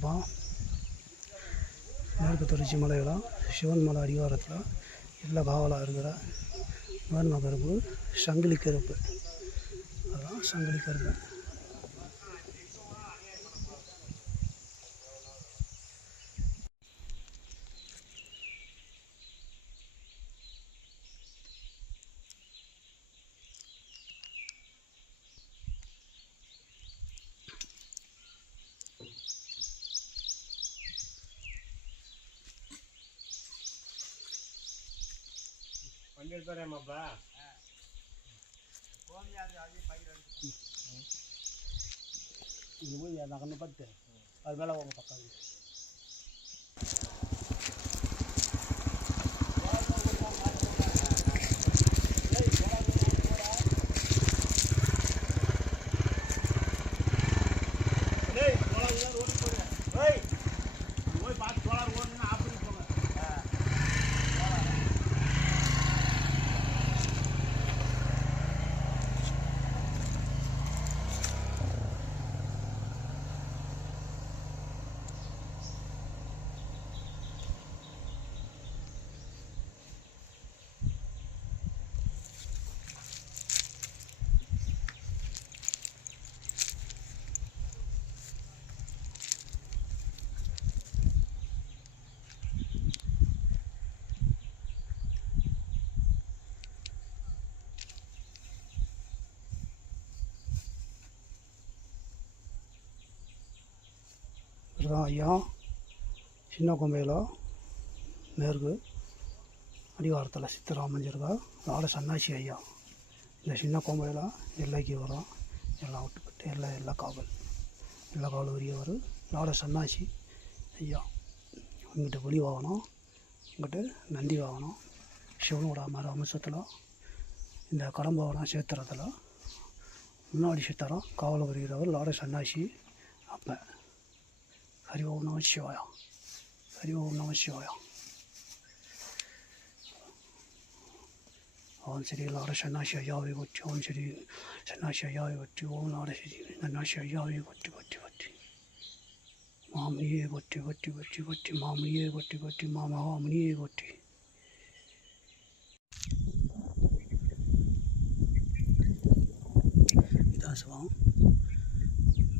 அதுதானப்பா மேற்கு தொடர்ச்சி மலையில் சிவன் மலை அடிவாரத்தில் எல்லா காவலாக இருக்கிற மேன்ம கருப்பு சங்கிலி கருப்பு. அதுதான் சங்கிலி கருப்பு. இது நகர்ந்து பார்த்து அது மேலே உங்கள் பக்கம் டேய் சோலார் தான் ஓடி போடு டேய் போய் பார்த்து சோலார் ஓடுனா அப்படி போங்க இதுதான் ஐயா சின்ன கொம்பையில் மேற்கு அடிவாரத்தில் சித்தராமஞ்சிருக்கா அமைஞ்சிருக்கா சன்னாசி ஐயா. இந்த சின்ன கொம்பையில் எல்லைக்கு வரும். எல்லாம் விட்டுக்கிட்டு எல்லாம் எல்லா காவல் எல்லா காவல் உரியவர் நாலு சன்னாசி ஐயா. இங்கிட்ட ஒளி வாகனம் இங்கிட்டு நந்தி வாகனம் சிவனோட மர அம்சத்தில் இந்த கடம்பவனம் சேத்திரத்தில் முன்னாடி சித்தரம் காவல் வருகிறவர் லாட சன்னாசி அப்போ. ஹரி ஓம் நம சிவாயா ஹரி ஓம் நம சிவாயா ஓம் ஸ்ரீ லாட சன்னாசி ஐயாவை ஒற்றி ஓம் ஸ்ரீ சன்னாசி ஐயாவை ஒற்றி ஓம் லாட ஸ்ரீ சன்னாசி ஐயாவை ஒற்றி ஒற்றி ஒற்றி மாமணியே ஒற்றி ஒற்றி ஒற்றி ஒற்றி மாமணியே ஒற்றி ஒற்றி மாமகாமணியே ஒற்றி இதான் சிவம்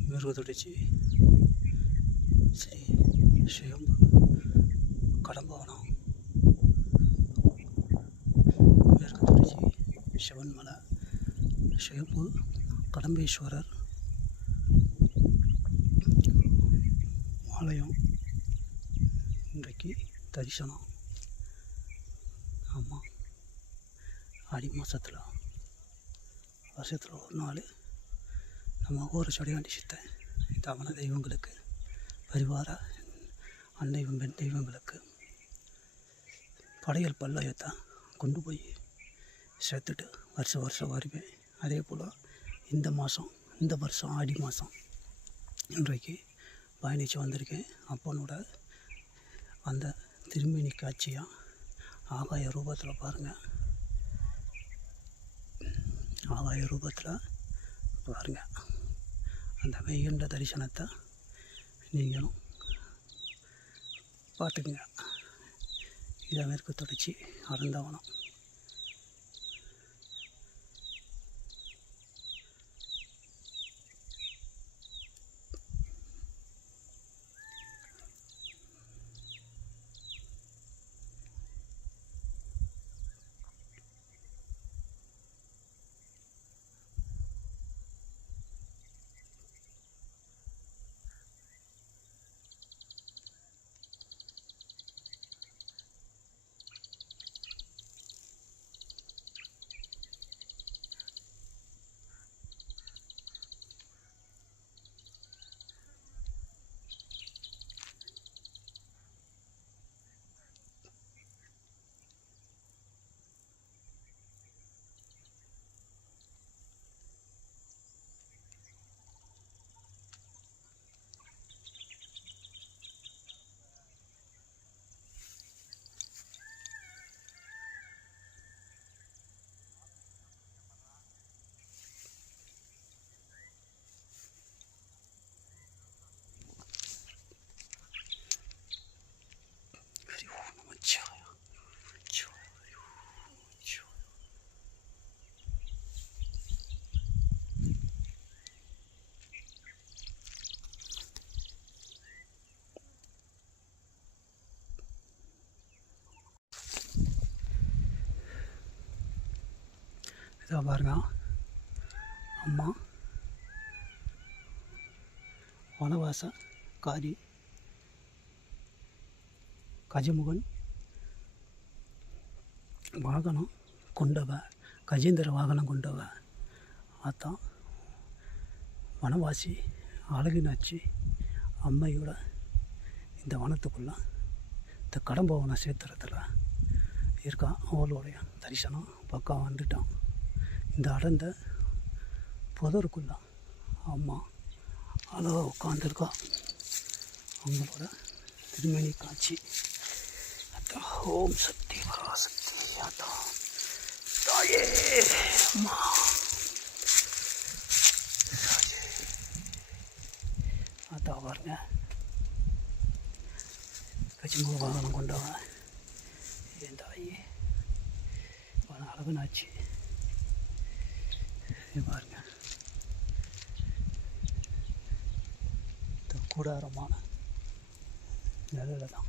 மிருக தொடர்ச்சி ஸ்ரீ ஸ்ரீயம்பு கடம்பவனம் மேற்கு தொடர்ச்சி சிவன்மலை ஸ்ரீயம்பு கடம்பேஸ்வரர். ஆலயம். இன்றைக்கு தரிசனம். ஆமாம் ஆடி மாதத்தில் வருஷத்தில் ஒரு நாள். நம்ம ஒரு சொடையாண்டி சித்தன் தவண தெய்வங்களுக்கு பரிவார அன் பெண் தெய்வங்களுக்கு படையல் பல்லாயத்தை கொண்டு போய் சேர்த்துட்டு வருஷம் வருஷம் வருவேன். அதே போல் இந்த மாதம் இந்த வருஷம் ஆடி மாதம் இன்றைக்கு பயணித்து வந்திருக்கேன். அப்பனோட அந்த திருமணி காட்சியாக ஆகாய ரூபத்தில் பாருங்கள் ஆகாய ரூபத்தில் பாருங்கள் அந்த வெயின்ற தரிசனத்தை நீங்களும் பார்த்துக்குங்க. இதை மேற்கு தொடர்ச்சி அறந்தவனம் இதான் பாருங்க. அம்மா. வனவாச காரி. கஜமுகன். வாகனம் கொண்டவ. கஜேந்திர வாகனம் கொண்டவ. அதான் வனவாசி அழகினாச்சி. அம்மையோட இந்த வனத்துக்குள்ள இந்த கடம்பவன சேத்திரத்தில் இருக்கான் அவளுடைய தரிசனம் பக்கம் வந்துட்டான். இந்த அடர்ந்த புதருக்குள்ள. அம்மா அழகாக உட்காந்துருக்கா அவங்களோட திருமணி காட்சி. அதான் ஓம் சக்தி பராசக்தி அதான் தாயே அம்மா. அதான் பாருங்க. கச்சிமுக வாகனம் கொண்டவன் என் தாயே? அவன் அழகனாச்சு. பாருங்க. இந்த கூடாரமான நிலையில தான்.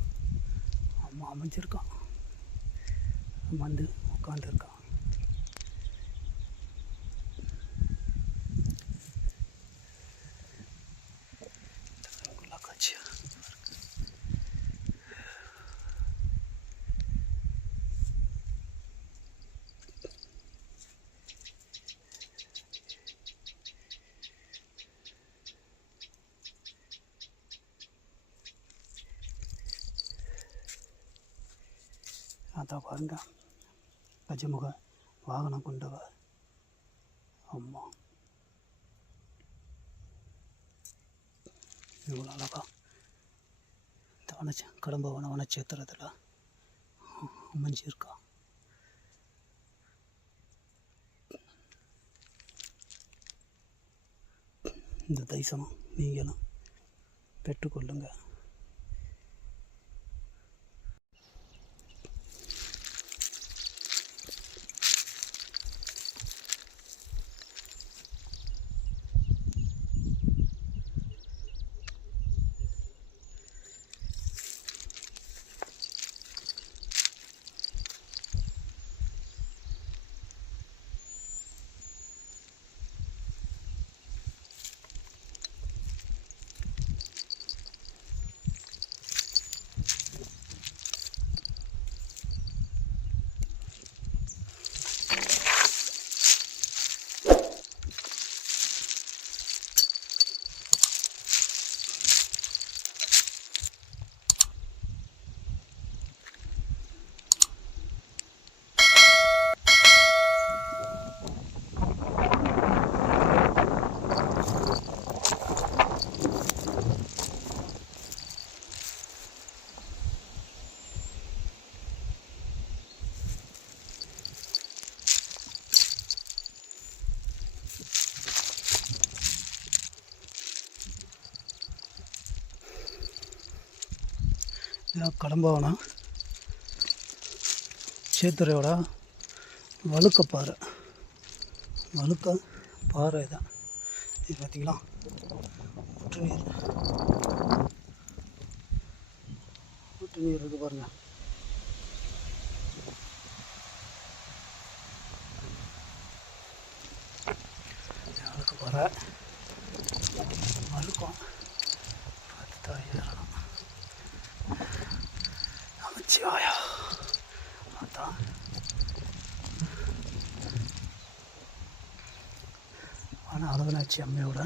அம்மா அமைஞ்சிருக்கான். வந்து உட்காந்துருக்கான் காட்சியா அதான் பாருங்க கஜமுக வாகனம் கொண்டவர். அம்மா. இவ்வளோ அழகா இந்த வனச்ச கடம்பவன வனச்சேத்திரத்தில் அமைஞ்சிருக்கா. இந்த தரிசனம் நீங்களும் பெற்றுக்கொள்ளுங்கள் கடம்பாவனா. சேத்துறையோட வழுக்க பாறை வழுக்க பாறை தான் இது பார்த்திங்களா ஊற்று நீர் ஊற்று நீர் இருக்குது பாருங்கள் வழுக்க பாறை வழுக்கம் பார்த்து தான் ஏறணும் நமச்சிவாயா அதான் ஆனால் அம்மையோட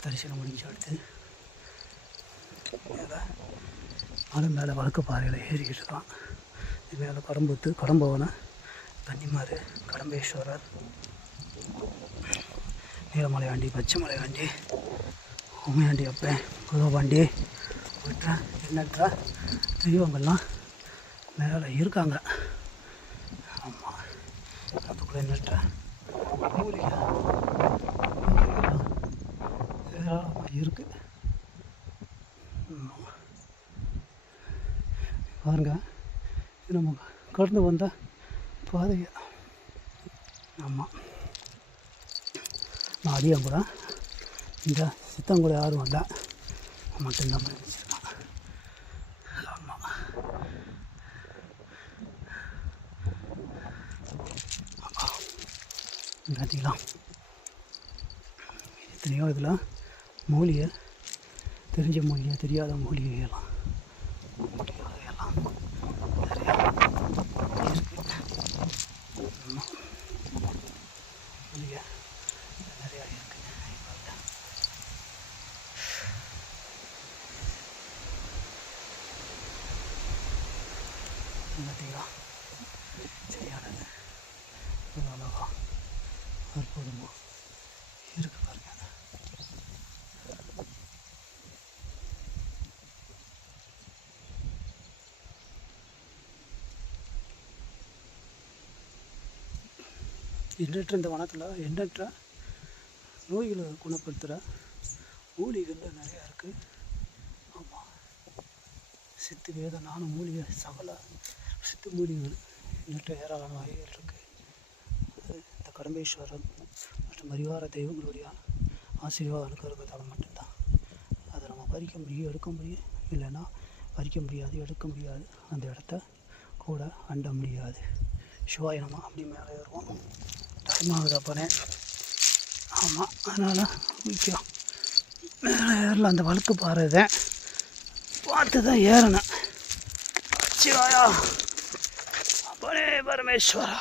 தரிசனம் முடிஞ்சு அடுத்து. மேலே மலை மேலே வழக்கு பாறையில் ஏறிக்கிட்டு இருக்கான். இது மேலே கடம்புத்து கடம்பவன கன்னிமாறு கடம்பேஸ்வரர். நீலமலையாண்டி பச்சைமலையாண்டி உமையாண்டி அப்பன் குதோபாண்டி மற்ற எண்ணற்ற தெய்வங்கள்லாம் மேலே இருக்காங்க. ஆமாம் அதுக்குள்ளே எண்ணற்ற மூலிகை. ஏராளமாக இருக்குது பாருங்க இது நம்ம கடந்து வந்த பாதையை. ஆமாம் நான் அதிகம் கூட இந்த சித்தங்குடி யாரும் இல்லை மட்டும்தான் பண்ணிச்சிருக்கான் ஆமாம் பார்த்தீங்களா எத்தனையோ இதில் மூலிகை தெரிஞ்ச மூலிகை தெரியாத மூலிகைகள்லாம் மூலிகை வகையெல்லாம் நிறையா இருக்குது ஆமா. மூலிகை நிறையா இருக்குது பார்த்தா பார்த்தீங்களா சரியானது இவ்வளோ அழகா அற்புதமா இருக்கு பாருங்க எண்ணற்ற இந்த வனத்தில் எண்ணற்ற நோய்களை குணப்படுத்துகிற மூலிகைகள் நிறையா இருக்குது ஆமாம் சித்து வேத நானு மூலிகை சகல சித்து மூலிகைகள் எண்ணற்ற ஏராளமான வகைகள் இருக்குது அது இந்த கடம்பேஸ்வரம் மற்றும் பரிவார தெய்வங்களுடைய ஆசீர்வாதம் இருக்கிறதால மட்டும்தான். அதை நம்ம பறிக்க முடியும் எடுக்க முடியும். இல்லைன்னா பறிக்க முடியாது எடுக்க முடியாது. அந்த இடத்த கூட அண்ட முடியாது. சிவாய அப்படி மேலே ஏறுவோம். டைம் ஆகுதப்பனே ஆமாம் அதனால் முக்கியம். மேலே ஏறல அந்த வழுக்கு பாருதேன் பார்த்து தான் ஏறினேன் சிவாயா அப்பனே பரமேஸ்வரா.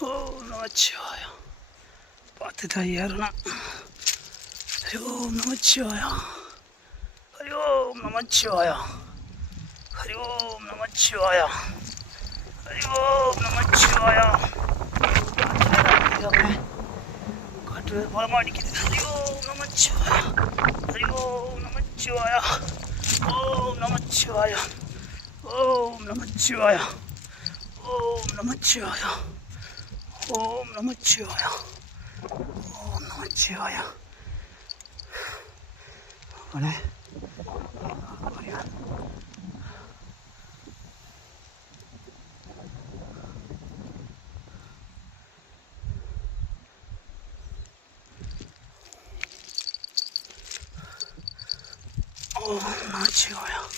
ஓ நமச்சிவாயா பார்த்து தான் ஏறினேன் ஹரி ஓம் நமச்சிவாயா ஹரி ஓம் நமச்சிவாயா ஹரி ஓம் நமச்சிவாயா ஹரி ஓம் Namashivaya Gott, warte mal, die Kette. Oh, nochmal Chihuahua. Oh, nochmal Chihuahua. Oh, nochmal Chihuahua. Oh, nochmal Chihuahua. Oh, nochmal Chihuahua. Oh, nochmal Chihuahua. Oh, nochmal Chihuahua. これ。これは 너무너무 지워요.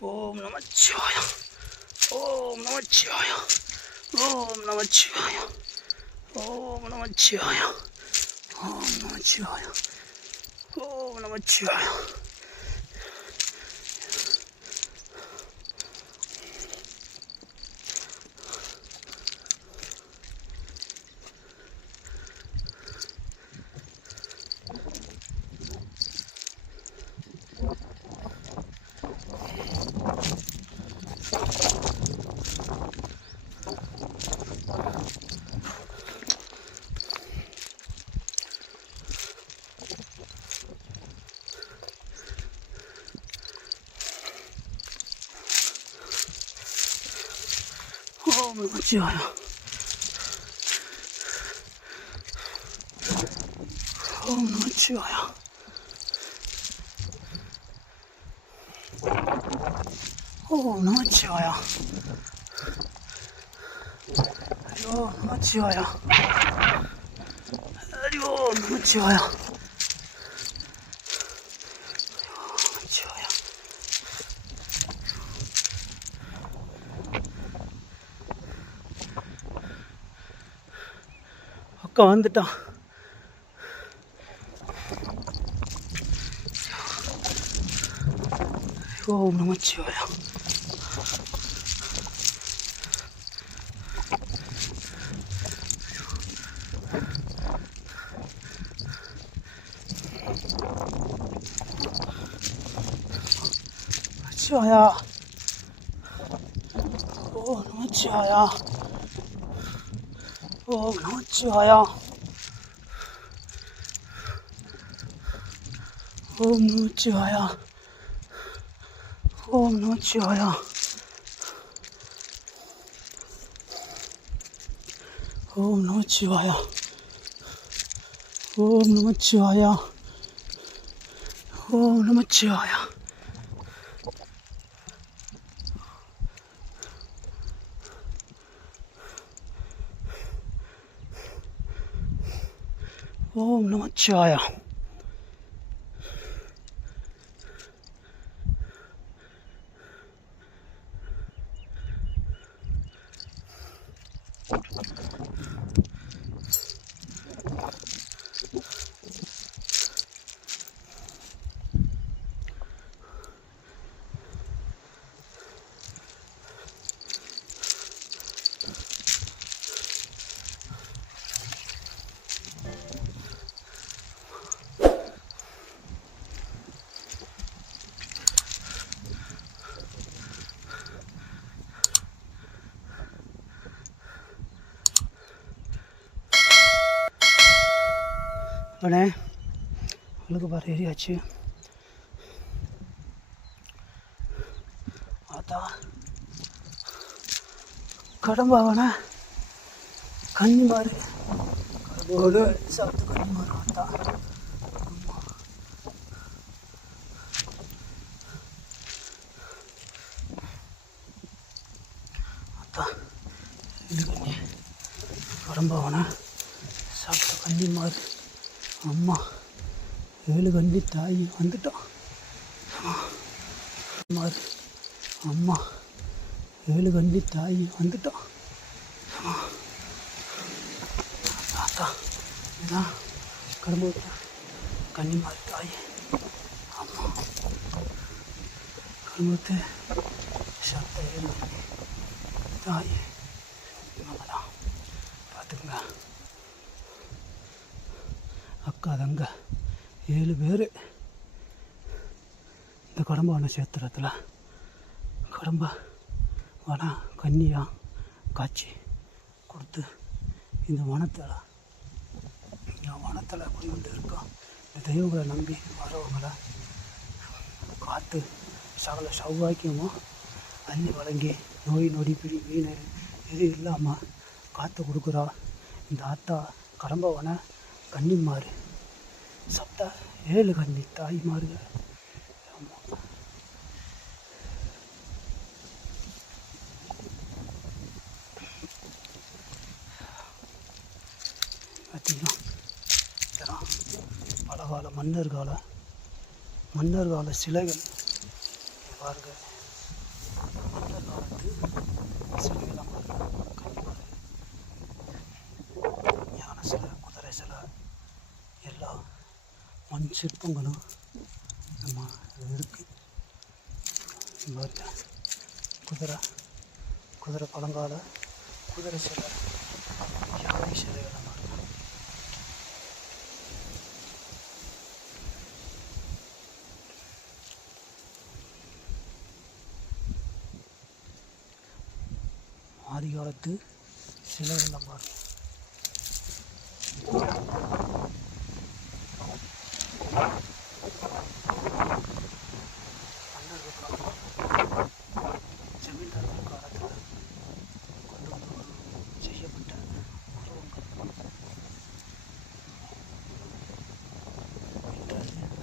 너무너무 지워요. 너무너무 지워요. 너무너무 지워요. 너무너무 지워요. 너무너무 지워요. 너무너무 지워요. 물고 지워요. 물고 지워요. 오, 너무 지워요. 아이고, 너무 지워요. 아이고, 너무 지워요. பக்கம் வந்துட்டான் ஓம் நமச்சிவாயா 좋아요. 오, 너무 좋아요. 哦，好吃呀！哦，好吃呀！哦，好吃呀！哦，好吃呀！哦，好吃呀！哦，好吃呀！ওম নমঃ அண்ணே. அழுக்கு பாரு ஏரியாச்சு ஆத்தா. கடம்பாவண்ணா கஞ்சி மாறு. கடம்போடு சாப்பிட்டு கஞ்சி மாறு ஆத்தா ஆமா. ஆத்தா இது கஞ்சி கடம்பாவனா சாப்பிட்ட கஞ்சி மாறு அம்மா ஏழு கண்ணி தாய் வந்துட்டான். மாறு அம்மா ஏழு கண்ணி தாய் வந்துட்டான். தாத்தா இதான் கடம்பூர் கன்னிமாரி தாய். அம்மா கடம்பூத்து சத்த ஏழு தாய் இவங்க தான் பார்த்துக்குங்க. அக்கா தங்க ஏழு பேர். இந்த கடம்ப நட்சத்திரத்தில் கடம்ப வனம் கன்னியாக காட்சி கொடுத்து இந்த வனத்தில் இந்த வனத்தில் கொண்டு இருக்கோம் இந்த தெய்வங்களை நம்பி வரவங்களை காத்து சகல சௌபாக்கியமும் அள்ளி வழங்கி நோய் நொடி பிடி வீணர் எது இல்லாமல் காற்று கொடுக்குறா. இந்த ஆத்தா கடம்பவன கன்னிமாறு சப்தா ஏழு கன்னி தாய்மாருங்க பார்த்தீங்கன்னா பலகால மன்னர் கால மன்னர் கால சிலைகள். பாருங்கள் மன்னர் காலத்து சிலைகள்லாம் பாருங்க. கன்னிமாரு யானை சிலை குதிரை சிலை எல்லா மண் சிற்பங்களும் நம்ம இருக்குது குதிரை குதிரை பழங்கால குதிரை சிலை யானை சிலைகள் பாருங்க ஆதி காலத்து சிலைகள்லாம் பாருங்க மன்னர்கள் காலம் ஜமீன்தார்கள் காலத்தில் கொண்டு வந்து செய்யப்பட்ட உருவங்கள் இன்று பார்த்து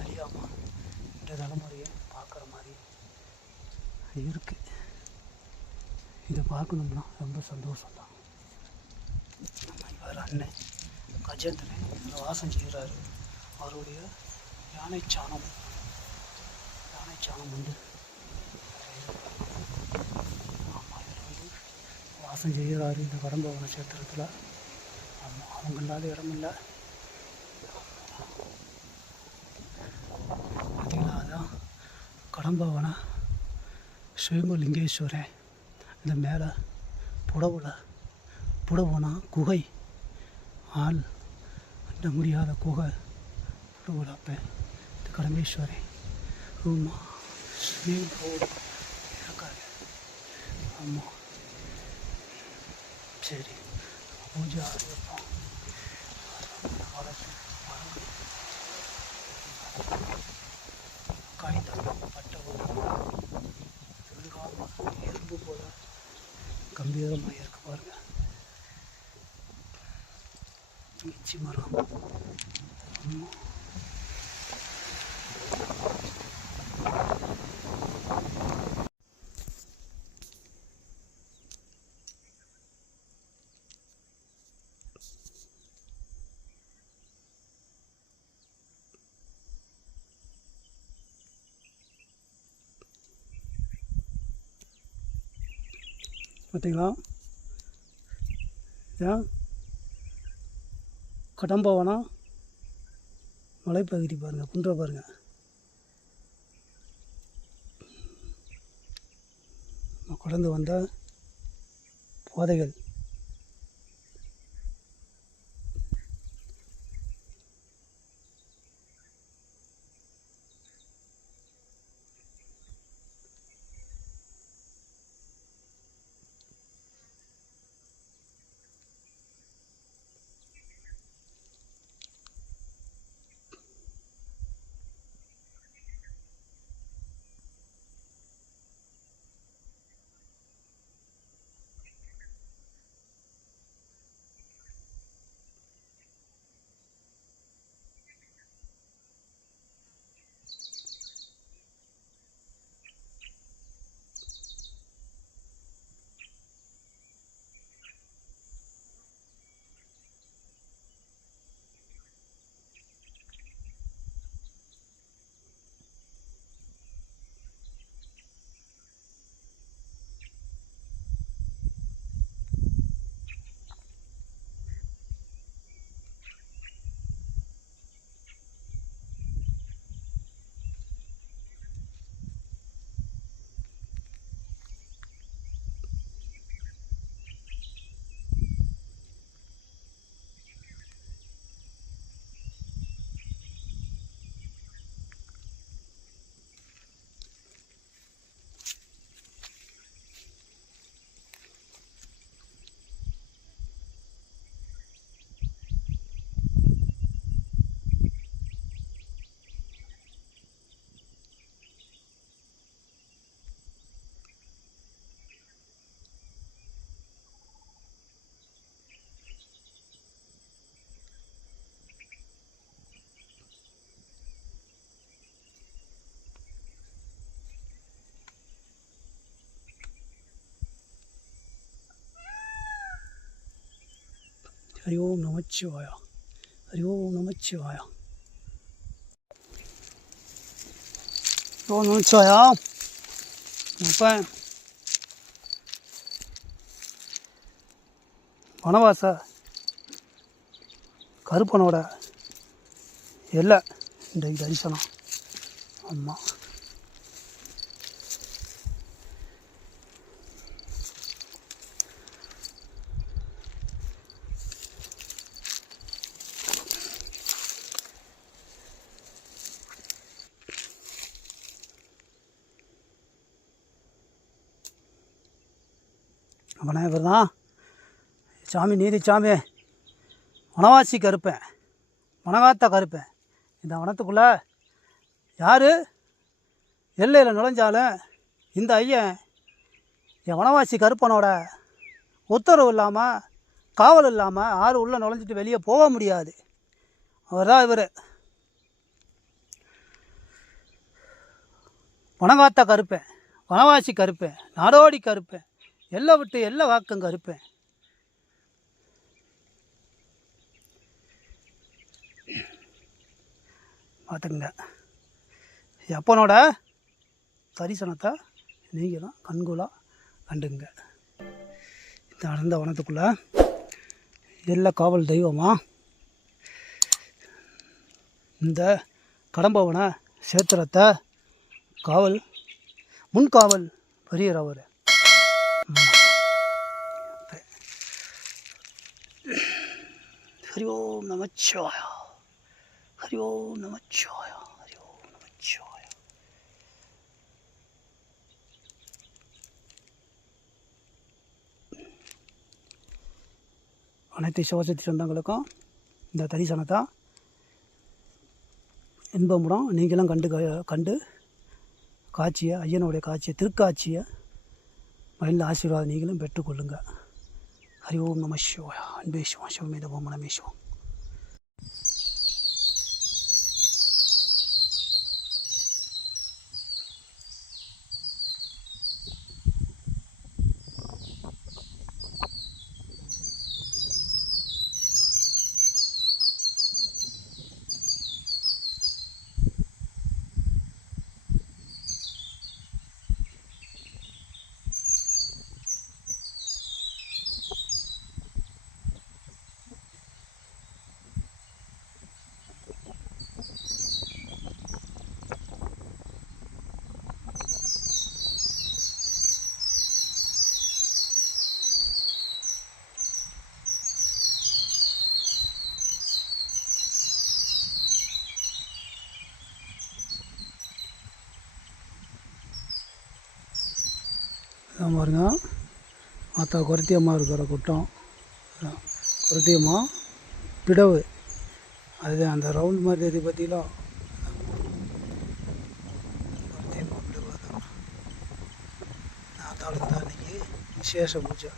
அழியாமல் இந்த தலைமுறையை பார்க்குற மாதிரி இருக்குது இதை பார்க்கணும்னா சந்தோஷம் தான் நம்ம இவர் அண்ணன் கஜேந்திரன் இதில் வாசம் செய்கிறாரு. அவருடைய யானை சாணம் யானை சாணம் வந்து ஆமாம் இதில் வந்து வாசம் செய்கிறாரு இந்த கடம்பவன கஷேத்திரத்தில். ஆமாம் இல்லாத இடம் இல்லை. பார்த்தீங்களா அதான் கடம்பவன ஸ்ரீமலிங்கேஸ்வரன் இந்த மேலே புடவில் புடவனா குகை. ஆள் அந்த முடியாத குகை. புடவுல அப்போ இந்த கடம்பேஸ்வரன் ரூமா ஸ்ரீம் ரோடு இருக்காது ஆமாம் சரி. பூஜை ஆரம்பிப்போம் வளர்த்து காய்தம் பட்ட எறும்பு போல கம்பீரமாக இருக்கு பாருங்க. இச்சி மரம் பார்த்தீங்களா இதான் கடம்பவனா? மலைப்பகுதி பாருங்கள் குன்றை பாருங்கள் நான் கடந்து வந்த பாதைகள். ஹரி ஓம் நமச்சிவாயா ஹரி ஓம் நமச்சிவாயா ஓம் நமச்சிவாயா அப்போ வனவாச கருப்பனோட எல்லை இன்றைக்கு தரிசனம். ஆமாம் இவர் தான் சாமி நீதி சாமி. வனவாசி கருப்பேன். வனகாத்த கருப்பேன். இந்த வனத்துக்குள்ளே யார்? எல்லையில் நுழைஞ்சாலும் இந்த ஐயன் என் வனவாசி கருப்பனோட உத்தரவு இல்லாமல் காவல் இல்லாமல் ஆறு உள்ளே நுழைஞ்சிட்டு வெளியே போக முடியாது. அவர் தான் இவர். வனங்காத்த கருப்பேன். வனவாசி கருப்பேன். நாடோடி கருப்பேன். எல்லை விட்டு எல்லை வாக்கம் அறுப்பேன். பார்த்துக்குங்க. எப்பனோட? தரிசனத்தை நீங்கள் தான் கண்கூலாக கண்டுங்க. இந்த அடர்ந்த வனத்துக்குள்ளே எல்லா காவல் தெய்வமா? இந்த கடம்பவன சேத்திரத்தை காவல் முன்காவல் பெரியர் அவர். ஹரி ஓம் நமச்சிவாயா ஹரி ஓம் நமச்சிவாயா ஹரி ஓம் நமச்சிவாயா அனைத்து சிவசக்தி சொந்தங்களுக்கும் இந்த தரிசனத்தை இன்பமுடன் நீங்களும் கண்டு க- கண்டு காட்சியை ஐயனுடைய காட்சியை திருக்காட்சியை மயில் ஆசீர்வாதம் நீங்களும் பெற்றுக்கொள்ளுங்கள் हरि ओम नमः शिवाय अन्वेषो शिव में दबो मन में शिव அதான் பாருங்க. மாத்தா குரத்தி அம்மா இருக்கிற குட்டம். அதான். குரத்தி அம்மா பிடவு. அதுதான் அந்த ரவுண்ட் மாதிரி எது பார்த்தீங்களோ குரத்தி அம்மா பிடவு. தான் நான் தான் இன்னைக்கு விசேஷ பூஜை.